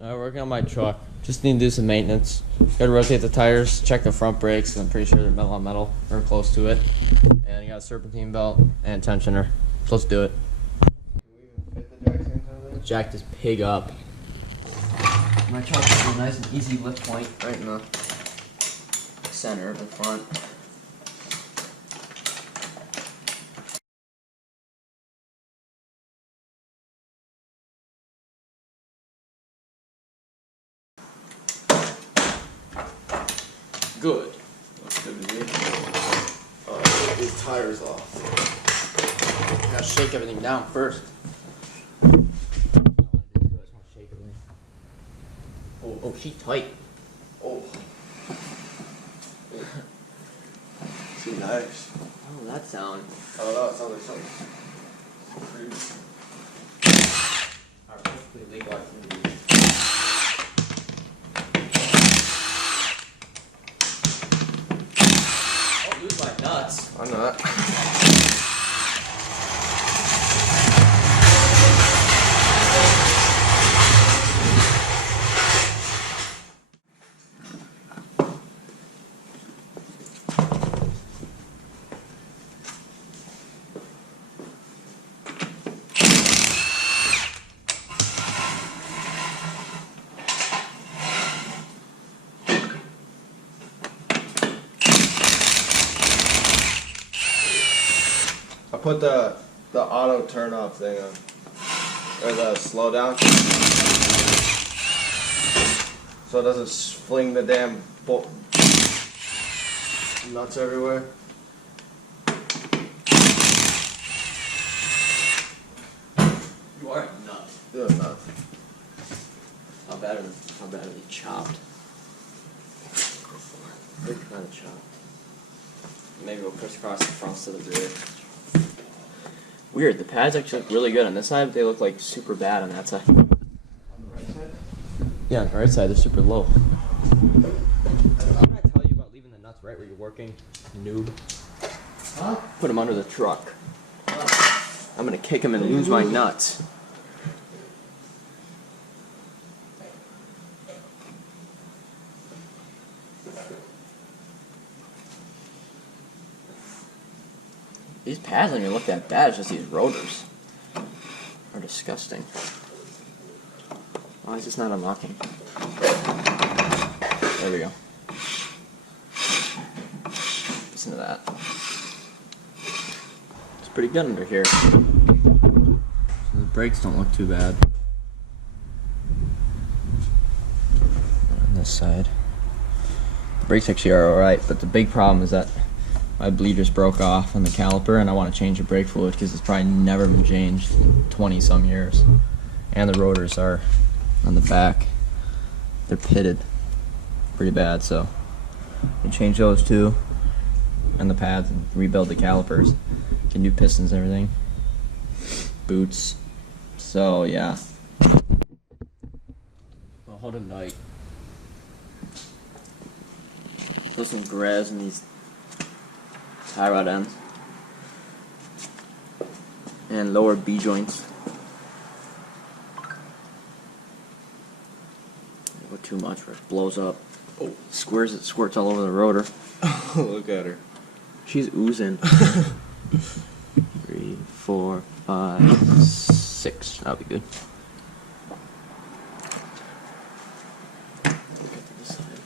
Working on my truck. Just need to do some maintenance. Gotta rotate the tires, check the front brakes, and I'm pretty sure they're metal on metal, or close to it. And you got a serpentine belt and tensioner. So let's do it. Can we even fit the jack stands over there? Jack this pig up. My truck has a nice and easy lift point right in the center of the front. Good. Looks good to me. Oh, these tires off. Gotta shake everything down first. Oh, she's tight. Oh. Too nice. Oh, that sound. Oh, no, it sounds like something. Alright, hopefully legal activity. Don't lose my nuts. I'm not. I put the auto turn off thing on, or the slow down, so it doesn't fling the damn nuts everywhere. You are a nut. Yeah, nuts. How bad are they chopped? They're kind of chopped. Maybe we'll crisscross the fronts to the rear. Weird, the pads actually look really good on this side, but they look like super bad on that side. On the right side? Yeah, on the right side, they're super low. Did I tell you about leaving the nuts right where you're working, noob? Huh? Put them under the truck. I'm gonna kick them and lose my nuts. These pads don't even look that bad, it's just these rotors are disgusting. Why is this not unlocking? There we go. Listen to that. It's pretty good under here. So the brakes don't look too bad. On this side. The brakes actually are alright, but the big problem is that my bleeders broke off on the caliper and I want to change the brake fluid because it's probably never been changed in 20 some years. And the rotors are on the back. They're pitted pretty bad, so we change those too. And the pads and rebuild the calipers. Can do pistons and everything. Boots. So yeah. Well, hold it tight. There's some grabs in these tie rod ends and lower B joints. Go too much where it blows up. Oh, squirts all over the rotor. Look at her. She's oozing. 3, 4, 5, 6. That'll be good. Look at this side.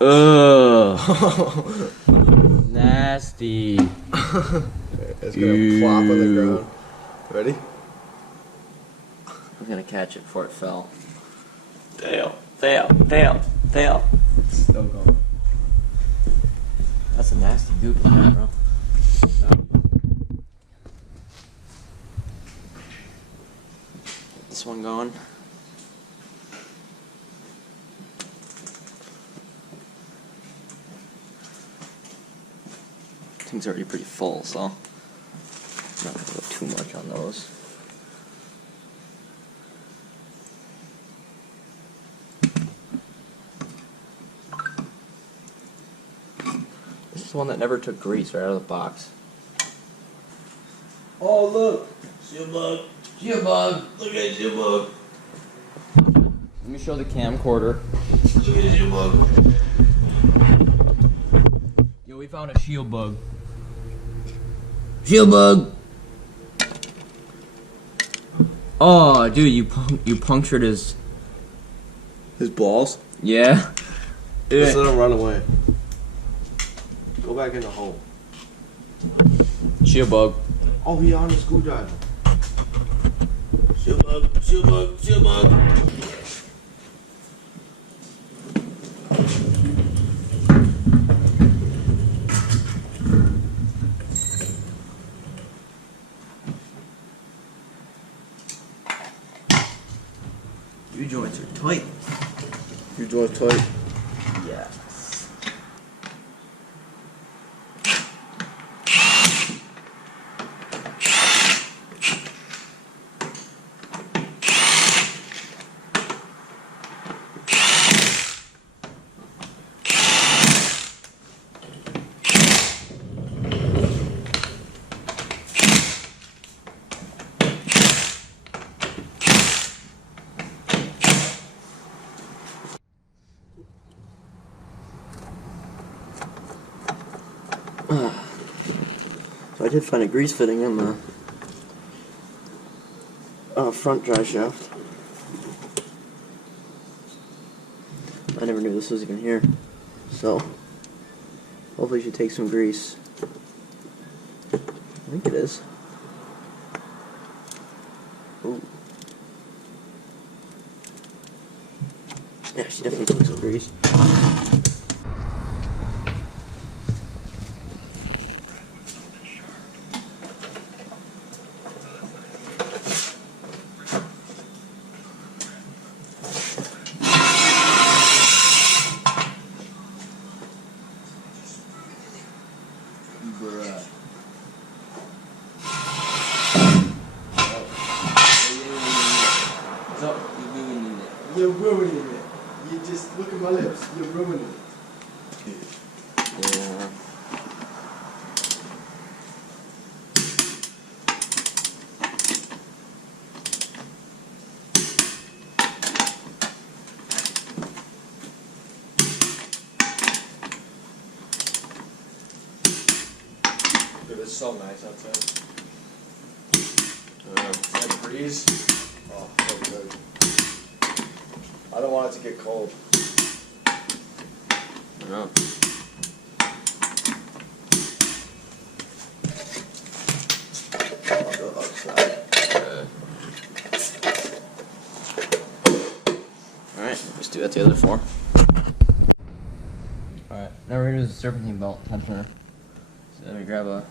Ugh. Nasty. It's gonna plop on the ground. Ready? I'm gonna catch it before it fell. Fail. Still going. That's a nasty goop in there, bro. Get this one going. Thing's already pretty full, so I'm not gonna go too much on those. This is one that never took grease right out of the box. Oh, look. Shield bug. Shield bug. Look at shield bug. Let me show the camcorder. Look at shield bug. Yo, we found a shield bug. Shield bug. Oh, dude, you punctured his balls? Yeah. Just let him run away. Go back in the hole. Shield bug. Oh, he on the screwdriver. Shield bug, shield bug, shield bug. Your joints are tight. Your joints tight. Yes. So I did find a grease fitting in the front drive shaft. I never knew this was even here, so hopefully it should take some grease. I think it is. Ooh. Yeah, she definitely took some grease. Bruh. So, you ruining it. You're ruining it. You just look at my lips. You're ruining it. Yeah. Dude, it's so nice outside. That breeze. Oh, so good. I don't want it to get cold. No. I'll go outside. Alright, let's do that the other four. Alright, now we're gonna use the serpentine belt tensioner. So let me grab a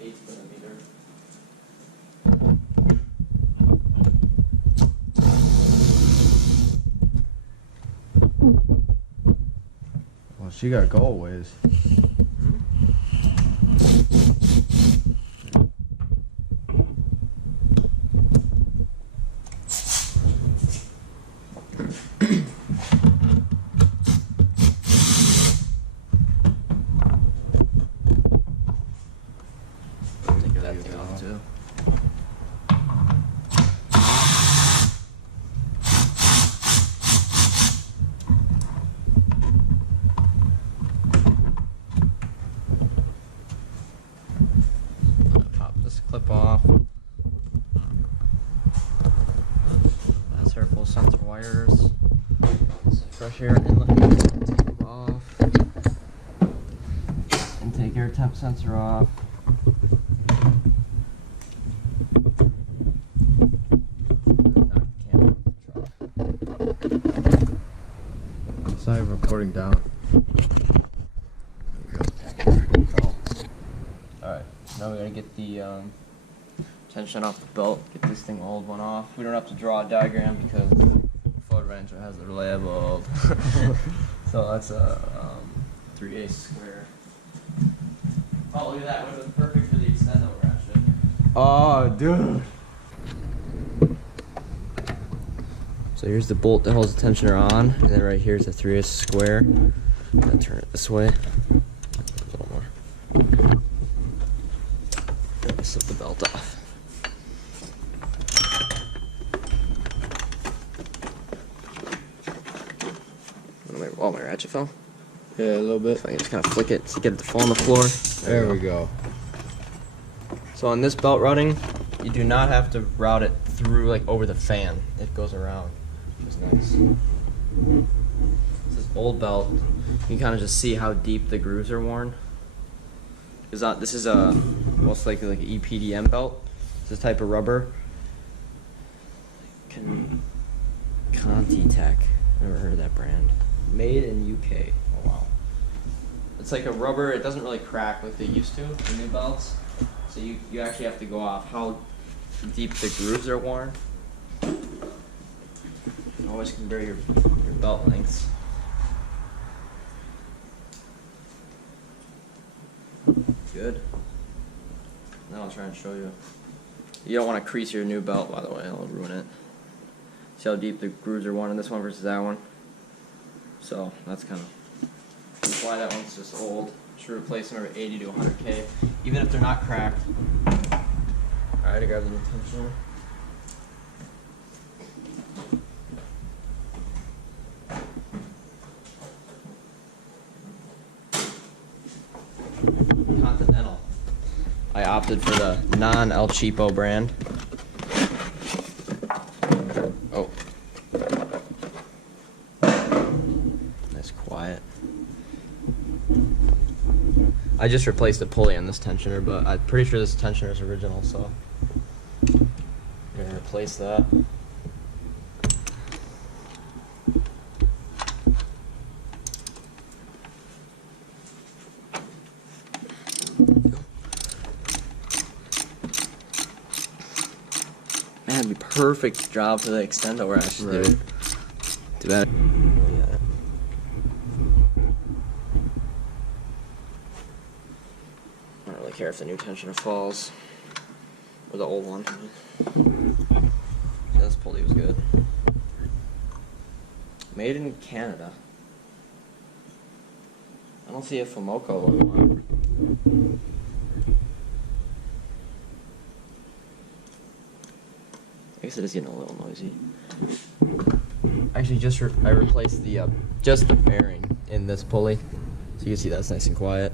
8mm. Well, she got go ways. Take that thing off too. Pop this clip off. That's her full sensor wires. Fresh air inlet. Take them off. And take air temp sensor off. It's not even recording down. Alright, now we gotta get the tension off the belt, get this thing old one off. We don't have to draw a diagram because Ford Ranger has the reliable. So that's a 3/8 square. Oh, look at that, would have been perfect for the extendo ratchet. Oh, dude. So here's the bolt that holds the tensioner on, and then right here is a 3/8 square. Then turn it this way. A little more. slip the belt off. Oh, my ratchet fell. Yeah, a little bit. If I can just kind of flick it to get it to fall on the floor. There we go. So on this belt routing, you do not have to route it through like over the fan. It goes around, which is nice. This is old belt. You can kind of just see how deep the grooves are worn. This is a most likely like an EPDM belt. It's this type of rubber. Conti Tech. Never heard of that brand. Made in UK. Oh wow. It's like a rubber. It doesn't really crack like they used to in new belts. So you actually have to go off how deep the grooves are worn. You always can vary your belt lengths. Good. Now I'll try and show you. You don't want to crease your new belt, by the way. It'll ruin it. See how deep the grooves are worn in this one versus that one? So that's kind of why that one's just old. Should replace them every 80 to 100K, even if they're not cracked. Alright, I grabbed the new tensioner. Continental. I opted for the non-El Cheapo brand. Oh. Nice quiet. I just replaced the pulley on this tensioner, but I'm pretty sure this tensioner is original, so I'm gonna replace that. Man, it'd be perfect job for the extendo ratchet, dude. Too bad. Yeah. I don't really care if the new tensioner falls or the old one. This pulley was good. Made in Canada. I don't see a Fumoco logo on it. I guess it is getting a little noisy. Actually, I replaced the just the bearing in this pulley, so you can see that's nice and quiet.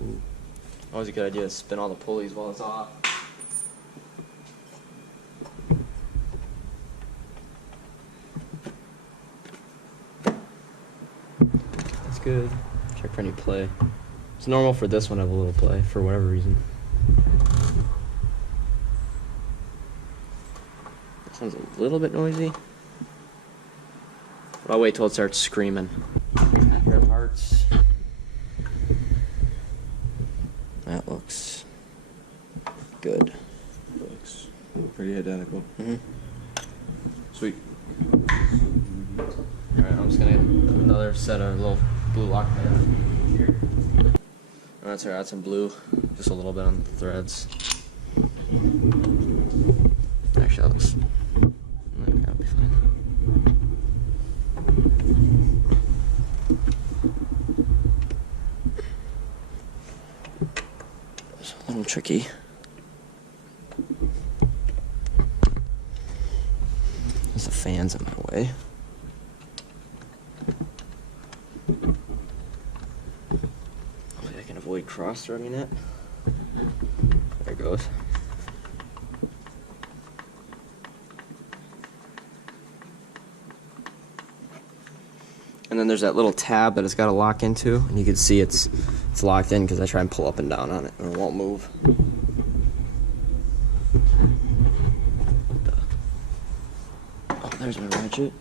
Ooh. Always a good idea to spin all the pulleys while it's off. That's good. Check for any play. It's normal for this one to have a little play for whatever reason. Sounds a little bit noisy. But I'll wait till it starts screaming. Pair of parts. That looks good. Looks pretty identical. Mm-hmm. Sweet. Alright, I'm just gonna get another set of little blue lock pads here. Alright, so add some blue, just a little bit on the threads. Actually, that looks. That'll be fine. It's a little tricky. There's the fans in my way. Hopefully I can avoid cross-threading it. There it goes. And then there's that little tab that it's got to lock into, and you can see it's locked in because I try and pull up and down on it, and it won't move. Oh, there's my ratchet.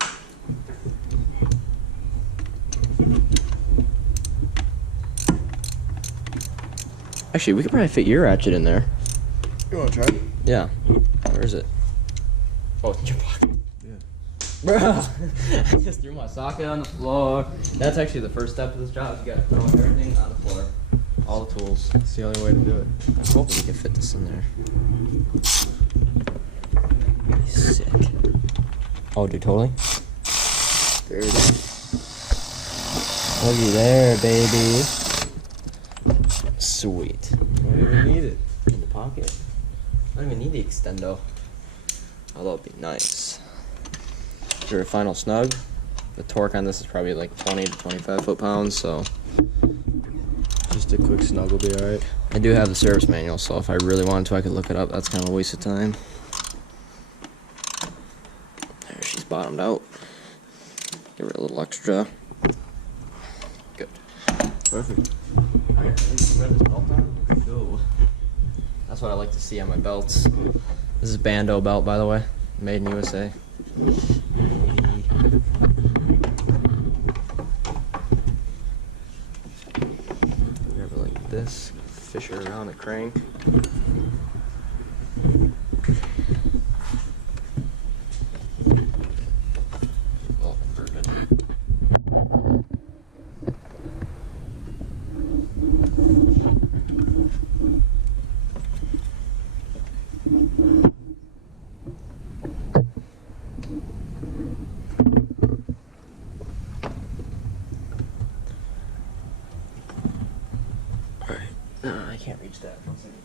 Actually, we could probably fit your ratchet in there. You want to try? Yeah. Where is it? Oh, it's in your pocket. Bro, I just threw my socket on the floor. That's actually the first step of this job. You gotta throw everything on the floor. All the tools. It's the only way to do it. I hope we can fit this in there. Sick. Oh, dude, totally. There it is. Looky there, baby. Sweet. I don't even need it. In the pocket. I don't even need the extendo. Although it'd be nice. For a final snug, the torque on this is probably like 20 to 25 foot-pounds, so. Just a quick snug will be alright. I do have the service manual, so if I really wanted to, I could look it up. That's kind of a waste of time. There, she's bottomed out. Give her a little extra. Good. Perfect. Alright, thread this belt on. Go. That's what I like to see on my belts. This is Bando belt, by the way. Made in USA. Grab it like this. Fish her around the crank. Oh, perfect. I can't reach that. One second.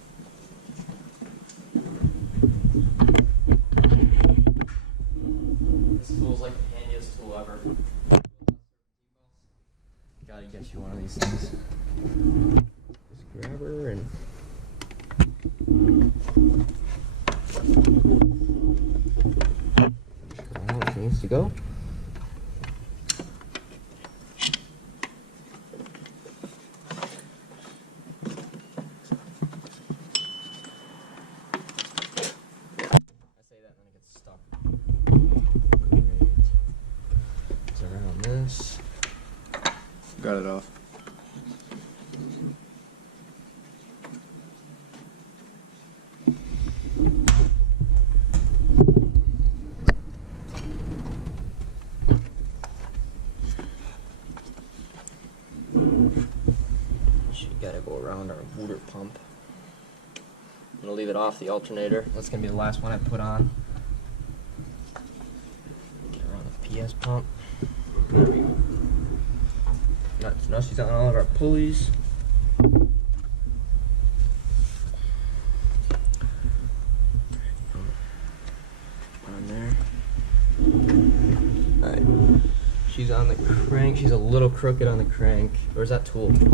This tool's like the handiest tool ever. Gotta get you one of these things. Just grab her and. She needs to go. This. Got it off. She gotta go around our water pump. I'm gonna leave it off the alternator. That's gonna be the last one I put on. Get around the PS pump. There we go. Now she's on all of our pulleys. On there. Alright. She's on the crank. She's a little crooked on the crank. Where's that tool? Just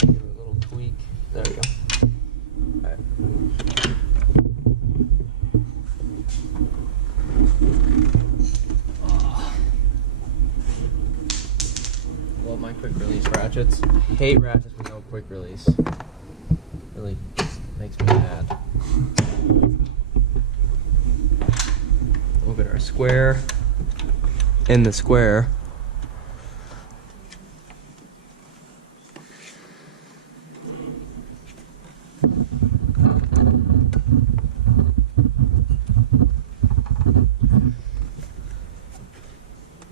give it a little tweak. There we go. Alright. Love my quick release ratchets. Hate ratchets with no quick release. Really makes me mad. Look at our square. In the square.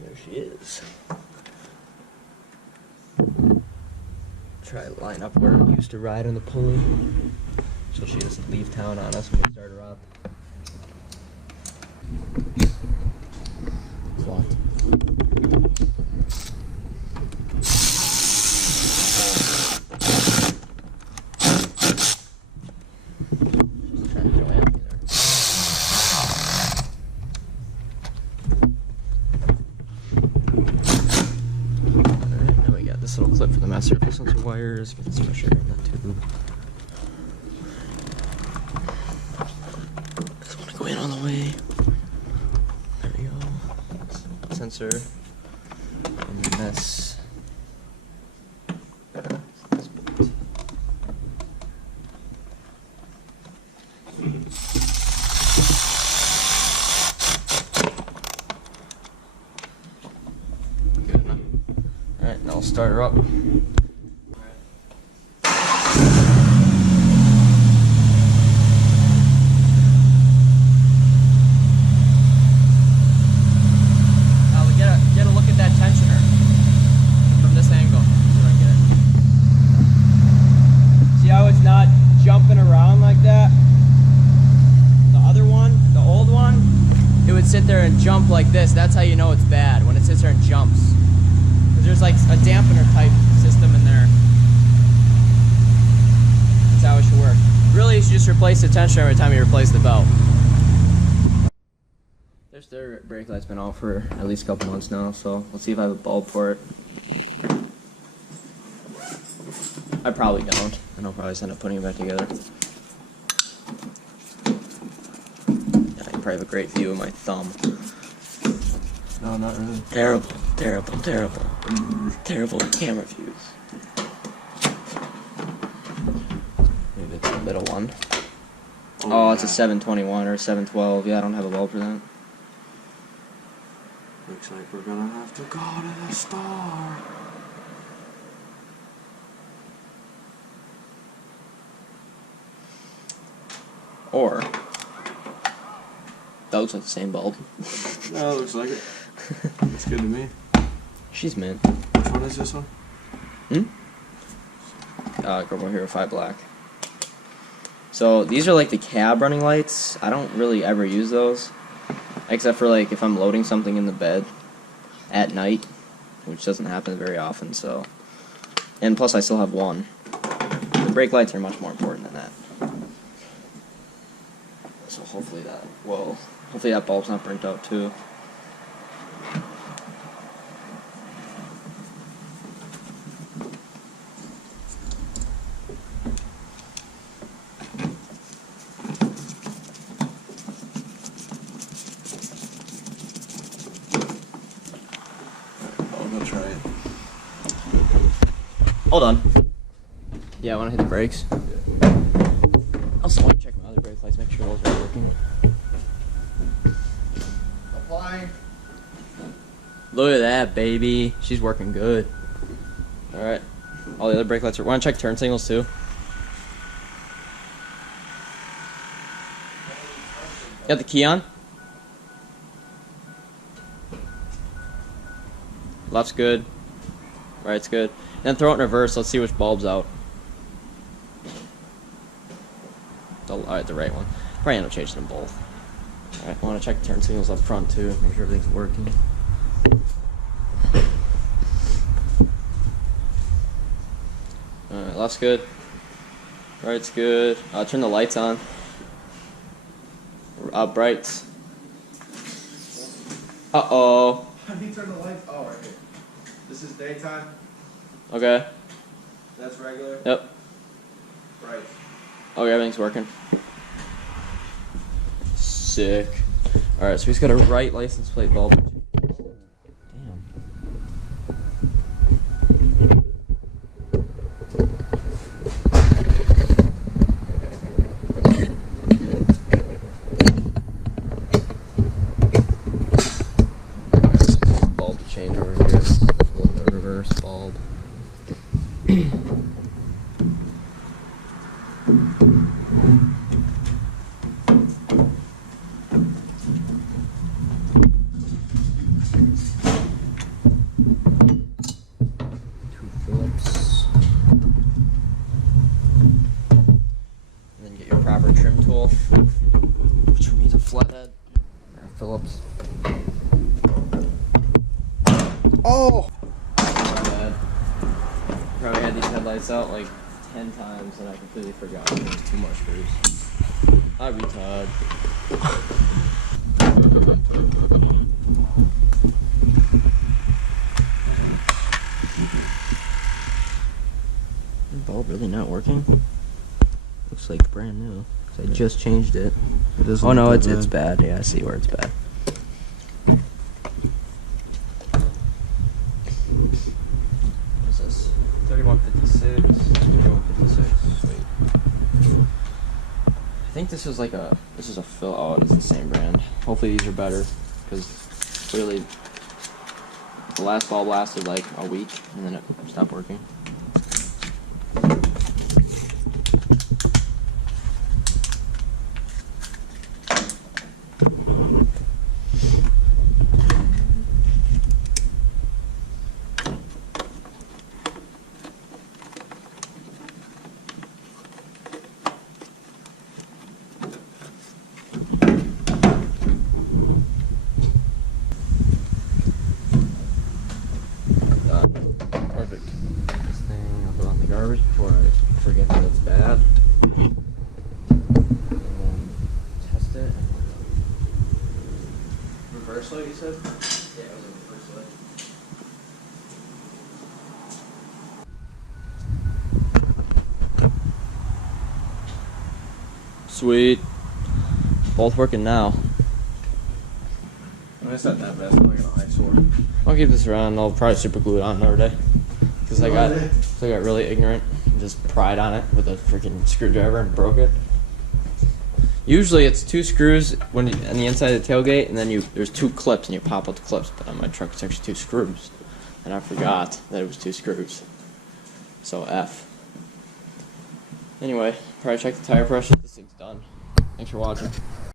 There she is. Try to line up where we used to ride on the pulley, so she doesn't leave town on us when we start her up. It's locked. Just trying to throw at me there. Alright, now we got this little clip for the mass surface sensor wires. Get this pressure in that tube. Just want to go in all the way. There we go. Sensor. And then this. Good enough. Alright, now I'll start her up. Get a look at that tensioner from this angle. See if I can get it. See how it's not jumping around like that? The other one, the old one, it would sit there and jump like this, that's how you know it's bad, when it sits there and jumps. Because there's like a dampener type system in there. That's how it should work. Really, you should just replace the tensioner every time you replace the belt. Their brake light's been out for at least a couple months now, so let's see if I have a bulb for it. I probably don't, and I'll probably just end up putting it back together. I probably have a great view of my thumb. No, not really. Terrible, terrible, terrible. Terrible camera views. Maybe it's the middle one. Oh, it's a 721 or 712. Yeah, I don't have a bulb for that. Looks like we're gonna have to go to the store. Or that looks like the same bulb. No, it looks like it. Looks good to me. She's mint. Which one is this one? Global Hero 5 Black. So these are like the cab running lights. I don't really ever use those, except for like if I'm loading something in the bed at night, which doesn't happen very often. So, and plus I still have one. The brake lights are much more important than that. So hopefully that bulb's not burnt out too. I'm gonna try it. Hold on. Yeah, I want to hit the brakes. Also want to check my other brake lights, make sure those are working. Applying. Look at that, baby. She's working good. Alright. All the other brake lights are... Want to check turn signals too? Got the key on? Left's good. Right's good. And then throw it in reverse. Let's see which bulb's out. Alright, the right one. Probably end up changing them both. Alright, I want to check turn signals up front too. Make sure everything's working. Alright, left's good. Right's good. Turn the lights on. Brights. Uh-oh. How do you turn the lights? Oh, right here. This is daytime. Okay. That's regular. Yep. Right. Okay, everything's working. Sick. Alright, so he's got a right license plate bulb. Damn. Bulb to change over here. The reverse bulb. And then get your proper trim tool, which means a flathead or a Phillips. Oh! My bad. Probably had these headlights out like 10 times and I completely forgot. There was too much grease. I retard. Bulb really not working? Looks like brand new. 'Cause I just changed it. It doesn't Oh no, look that it's bad. Yeah, I see where it's bad. What is this? 3156. 3156. Sweet. I think this is like a. This is a fill. Oh, it's the same brand. Hopefully these are better, because clearly the last bulb lasted like a week and then it stopped working. first light, you said? Yeah, it was in the first light. Sweet. Both working now. It's not that bad. It's not like an eyesore. I'll keep this around. I'll probably super glue it on another day. Because I got really ignorant and just pried on it with a freaking screwdriver and broke it. Usually it's 2 screws when on the inside of the tailgate, and then there's 2 clips, and you pop out the clips. But on my truck, it's actually 2 screws, and I forgot that it was 2 screws. So F. Anyway, probably check the tire pressure. This thing's done. Thanks for watching.